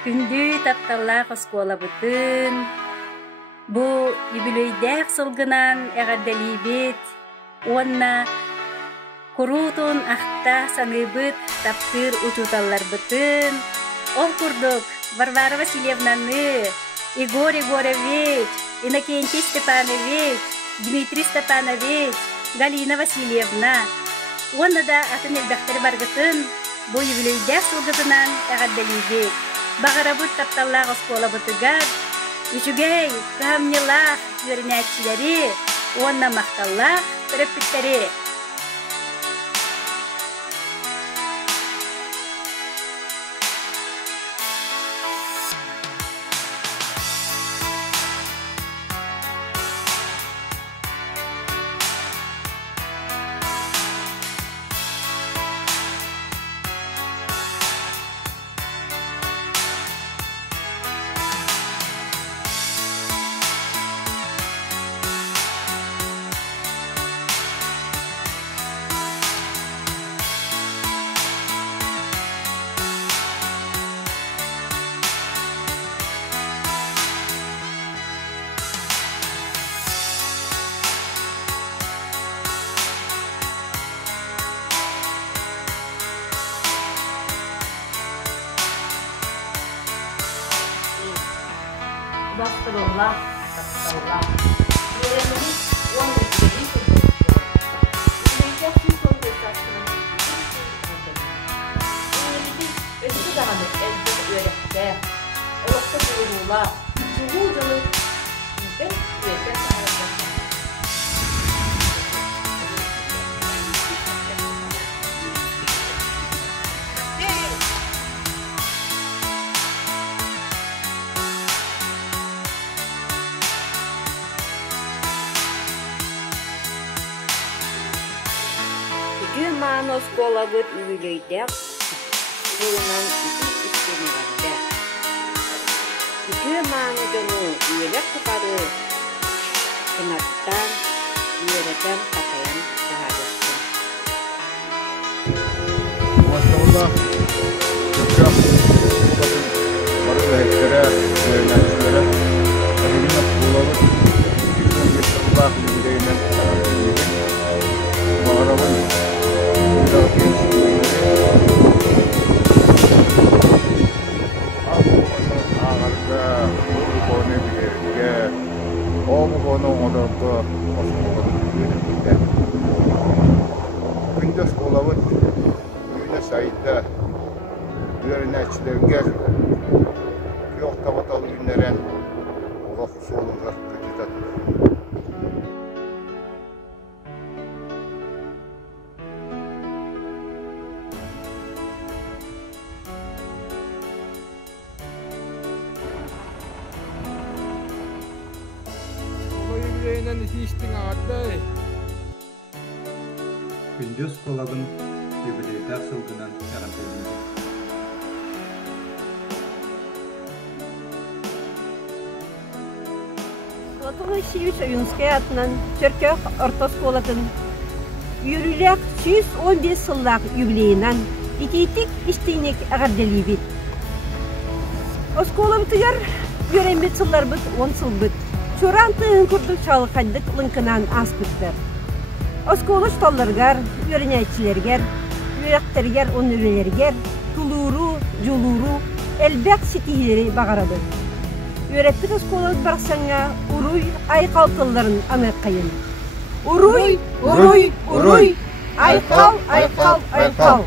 Күндү тапталлах оскола бутын. Бу юбилейдэх сылгынан эҕэрдэлиибит. Уонна курутун ахта саныыбыт таптыр учуталлар бутын. Ол курдук Варвара Васильевнаны, Игорь Егорович, Иннокентий Степанович, Дмитрий Степанович, Галина Васильевна. Уонна да атын элбэхтери баргытын бу юбилейдэх сылгытынан эҕэрдэлиибит. Бағарабыт тапталлах оскола бутыгар, ишугей кыһамньылах үөрэнээччилэри, уонна махталлах төрөппүттери. Bastırıllah, bastırıllah. Öğrenimiz 10 metreli sözü. Ülkece süt oldu esasının. Öğrenimiz ötü dağını elde öğretti. Olakta bulunula, çoğu canı bizden üyetten sağlayacak. Manos kolabut üyüleydik. Bundan iki istemi vardı. İki manocunu üyelik tutarı kınattan, üyeleden takayan şehadetin. Maşallah, çok barı üyetlere, üyelençilere, eline kolabut, Allah yüreğine bağıramın Gündüz kolabut güne sayıda öğrenicilerge yok tabatalı günleren ola solunlar kötüdür. Gündüz kolabın юбилейдах сылгынан эҕэрдэлиибит. Латугы Сивич Оюнская атынан Чөркөх ортосколатын үйрүлэк 115 сыллах юбилейынан ититик истейник эҕэрдэлиибит. Осколабытыгар үйрэмбит сылларбыт 10 сылбыт. Чоран тыын курдук чалыкайдык лынкынан аспыттар. Осколыш талларгар, үйрэнээчилергер, үйректергер, онүрелергер, тулуру, жулуру, элбек ситиleri бағарады. Үйреттік осколы барсаңа уруй айқал тылларын аныққайын. Уруй, уруй, уруй, айқал, айқал, айқал.